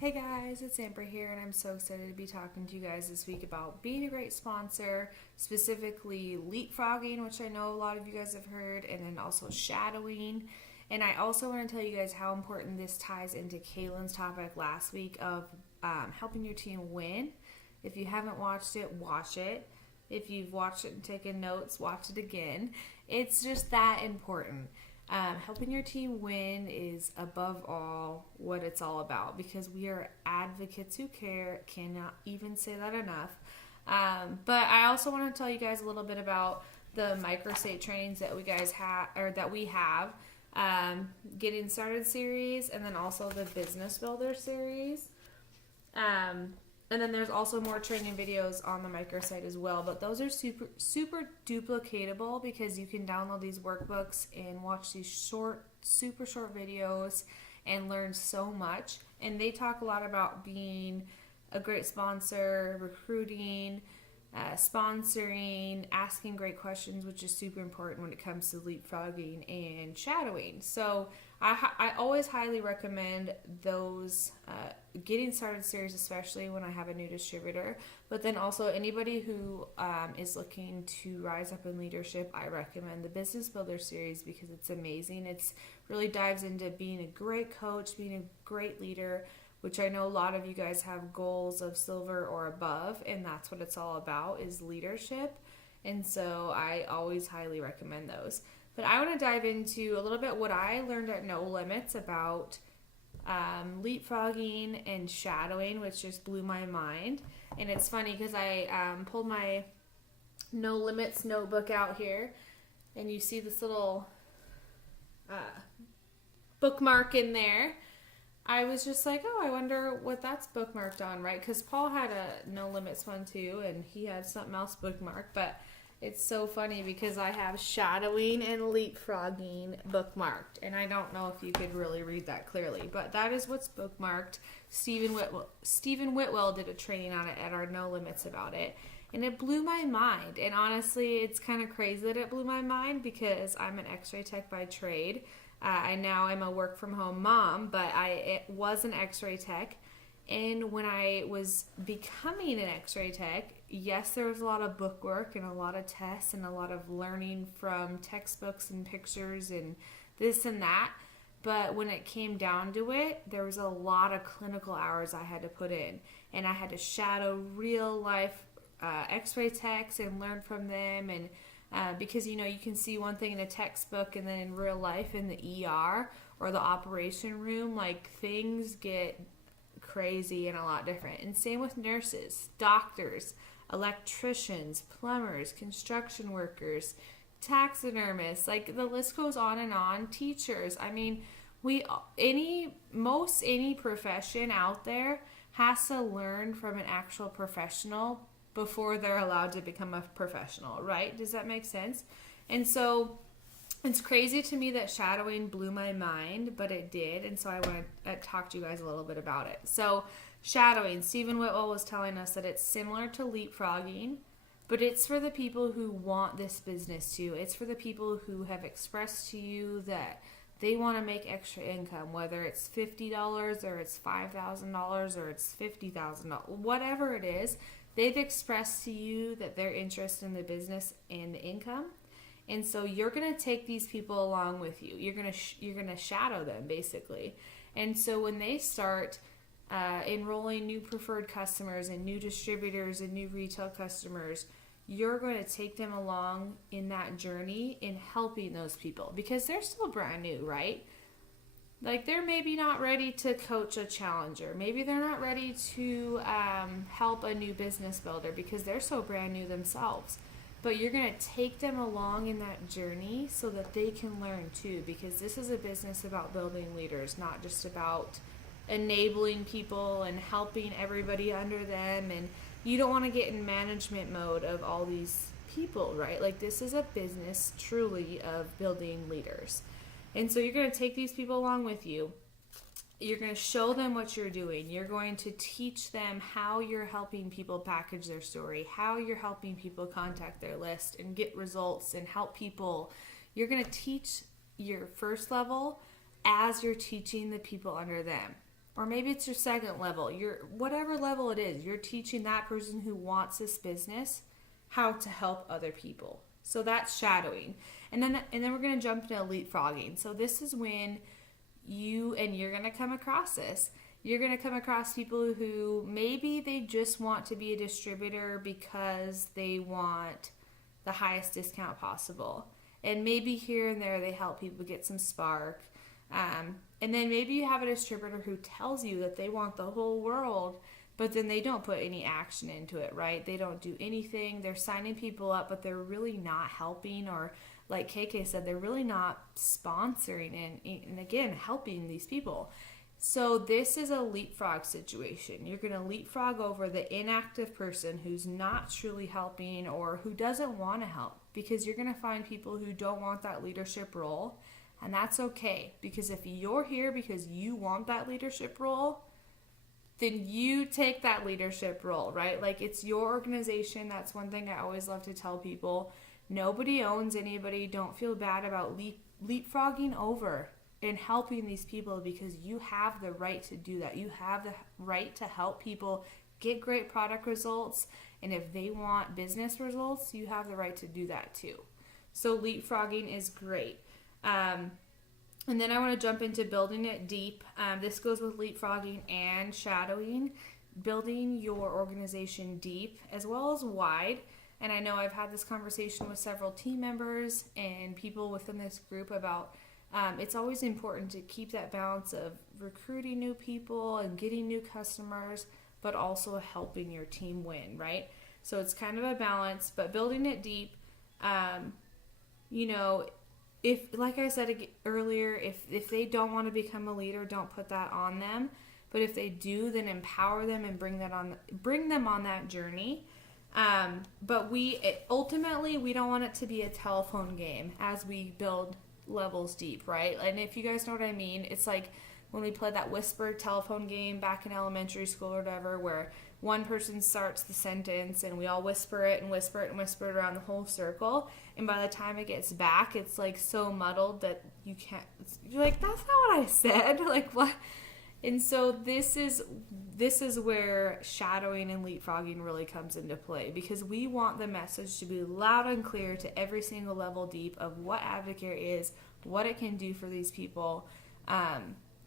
Hey guys, it's Amber here, and I'm so excited to be talking to you guys this week about being a great sponsor, specifically leapfrogging, which I know a lot of you guys have heard, and then also shadowing. And I also want to tell you guys how important this ties into Kaylin's topic last week of helping your team win. If you haven't watched it, watch it. If you've watched it and taken notes, watch it again. It's just that important. Helping your team win is above all what it's all about because we are advocates who care. Cannot even say that enough. But I also want to tell you guys a little bit about the microstate trainings that we guys have or that we have. Getting started series, and then also the business builder series. And then there's also more training videos on the microsite as well, but those are super duplicatable because you can download these workbooks and watch these super short videos and learn so much. And they talk a lot about being a great sponsor, recruiting, sponsoring, asking great questions, which is super important when it comes to leapfrogging and shadowing. So I always highly recommend those getting started series, especially when I have a new distributor. But then also anybody who is looking to rise up in leadership, I recommend the Business Builder series because it's amazing. It's really dives into being a great coach, being a great leader, which I know a lot of you guys have goals of silver or above, and that's what it's all about is leadership. And so I always highly recommend those. But I want to dive into a little bit what I learned at No Limits about leapfrogging and shadowing, which just blew my mind. And it's funny because I pulled my No Limits notebook out here, and you see this little bookmark in there. I was just like, oh, I wonder what that's bookmarked on, right? Because Paul had a No Limits one too, and he had something else bookmarked. But it's so funny because I have shadowing and leapfrogging bookmarked, and I don't know if you could really read that clearly, but that is what's bookmarked. Stephen Whitwell did a training on it at our No Limits about it, and it blew my mind. And honestly, it's kind of crazy that it blew my mind because I'm an X-ray tech by trade. I now am a work from home mom, but I was an X-ray tech. And when I was becoming an X-ray tech, yes, there was a lot of book work and a lot of tests and a lot of learning from textbooks and pictures and this and that. But when it came down to it, there was a lot of clinical hours I had to put in. And I had to shadow real life X-ray techs and learn from them. And because, you can see one thing in a textbook and then in real life in the ER or the operation room, like things get crazy and a lot different. And same with nurses, doctors, electricians, plumbers, construction workers, taxidermists, like the list goes on and on, teachers. I mean, any profession out there has to learn from an actual professional before they're allowed to become a professional, right? Does that make sense? And so it's crazy to me that shadowing blew my mind, but it did, and so I want to talk to you guys a little bit about it. So shadowing, Stephen Whitwell was telling us that it's similar to leapfrogging, but it's for the people who want this business too. It's for the people who have expressed to you that they want to make extra income, whether it's $50 or it's $5,000 or it's $50,000, whatever it is. They've expressed to you that they're interested in the business and the income. And so you're going to take these people along with you. You're going to shadow them basically. And so when they start enrolling new preferred customers and new distributors and new retail customers, you're going to take them along in that journey in helping those people because they're still brand new, right? Like they're maybe not ready to coach a challenger. Maybe they're not ready to help a new business builder because they're so brand new themselves. But you're going to take them along in that journey so that they can learn too, because this is a business about building leaders, not just about enabling people and helping everybody under them. And you don't want to get in management mode of all these people, right? Like this is a business truly of building leaders. And so you're going to take these people along with you. You're going to show them what you're doing. You're going to teach them how you're helping people package their story, how you're helping people contact their list and get results and help people. You're going to teach your first level as you're teaching the people under them. or maybe it's your second level, whatever level it is, you're teaching that person who wants this business how to help other people. So that's shadowing. And then we're going to jump into leapfrogging. So this is when you're going to come across this. You're going to come across people who maybe they just want to be a distributor because they want the highest discount possible. And maybe here and there they help people get some spark. And then maybe you have a distributor who tells you that they want the whole world, but then they don't put any action into it, right? They don't do anything. They're signing people up, but they're really not helping, or like KK said, they're really not sponsoring and again, helping these people. So this is a leapfrog situation. You're going to leapfrog over the inactive person who's not truly helping or who doesn't want to help, because you're going to find people who don't want that leadership role, and that's okay, because if you're here because you want that leadership role, then you take that leadership role, right? Like, it's your organization. That's one thing I always love to tell people. Nobody owns anybody. Don't feel bad about leapfrogging over and helping these people, because you have the right to do that. You have the right to help people get great product results, and if they want business results, you have the right to do that too. So leapfrogging is great. And then I want to jump into building it deep. This goes with leapfrogging and shadowing, building your organization deep as well as wide. And I know I've had this conversation with several team members and people within this group about it's always important to keep that balance of recruiting new people and getting new customers, but also helping your team win, right? So it's kind of a balance, but building it deep, if, like I said earlier, if they don't want to become a leader, don't put that on them. But if they do, then empower them and bring them on that journey. But ultimately, we don't want it to be a telephone game as we build levels deep, right? And if you guys know what I mean, it's like when we played that whispered telephone game back in elementary school or whatever, where one person starts the sentence and we all whisper it and whisper it and whisper it around the whole circle, and by the time it gets back, it's like so muddled that you're like, that's not what I said. Like, what? And so this is where shadowing and leapfrogging really comes into play, because we want the message to be loud and clear to every single level deep of what Advocare is, what it can do for these people,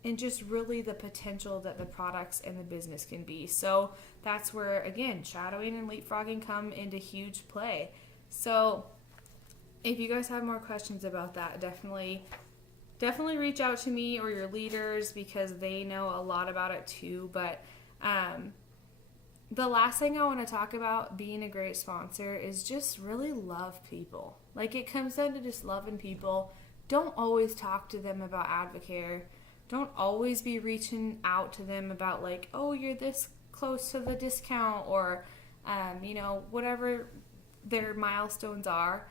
and just really the potential that the products and the business can be. So that's where, again, shadowing and leapfrogging come into huge play. So if you guys have more questions about that, definitely reach out to me or your leaders, because they know a lot about it too. But the last thing I want to talk about being a great sponsor is just really love people. Like, it comes down to just loving people. Don't always talk to them about Advocare. Don't always be reaching out to them about like, oh, you're this close to the discount, or whatever their milestones are.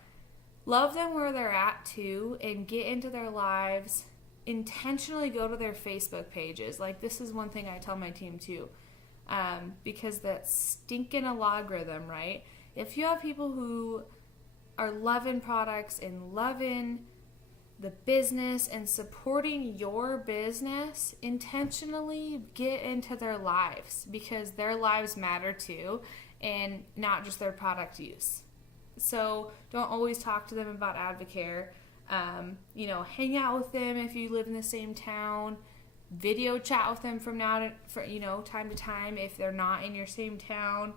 Love them where they're at too, and get into their lives. Intentionally go to their Facebook pages. Like, this is one thing I tell my team too, because that stinking algorithm, right? If you have people who are loving products and loving the business and supporting your business, intentionally get into their lives, because their lives matter too, and not just their product use. So don't always talk to them about Advocare. Hang out with them if you live in the same town. Video chat with them from time to time if they're not in your same town.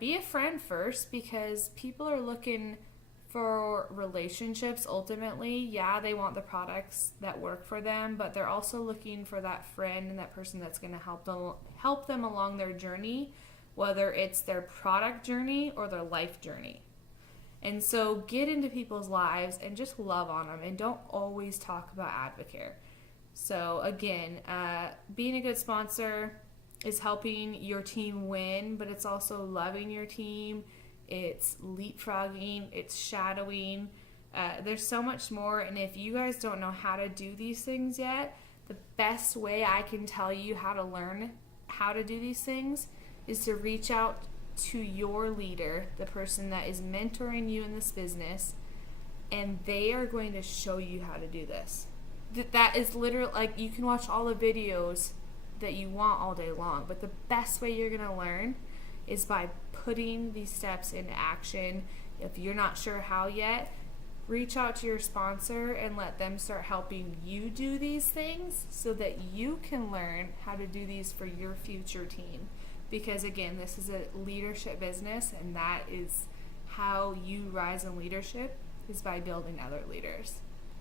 Be a friend first, because people are looking for relationships ultimately. Yeah, they want the products that work for them, but they're also looking for that friend and that person that's going to help them along their journey, whether it's their product journey or their life journey. And so get into people's lives and just love on them, and don't always talk about Advocare. So again, being a good sponsor is helping your team win, but it's also loving your team. It's leapfrogging, it's shadowing. There's so much more, and if you guys don't know how to do these things yet, the best way I can tell you how to learn how to do these things is to reach out to your leader, the person that is mentoring you in this business, and they are going to show you how to do this. That is literally, like, you can watch all the videos that you want all day long. But the best way you're going to learn is by putting these steps into action. If you're not sure how yet, reach out to your sponsor and let them start helping you do these things so that you can learn how to do these for your future team. Because again, this is a leadership business, and that is how you rise in leadership, is by building other leaders.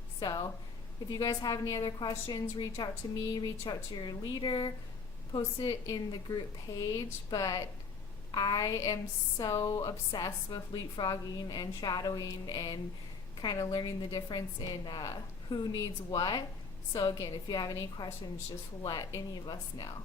So if you guys have any other questions, reach out to me, reach out to your leader, post it in the group page. But I am so obsessed with leapfrogging and shadowing and kind of learning the difference in who needs what. So again, if you have any questions, just let any of us know.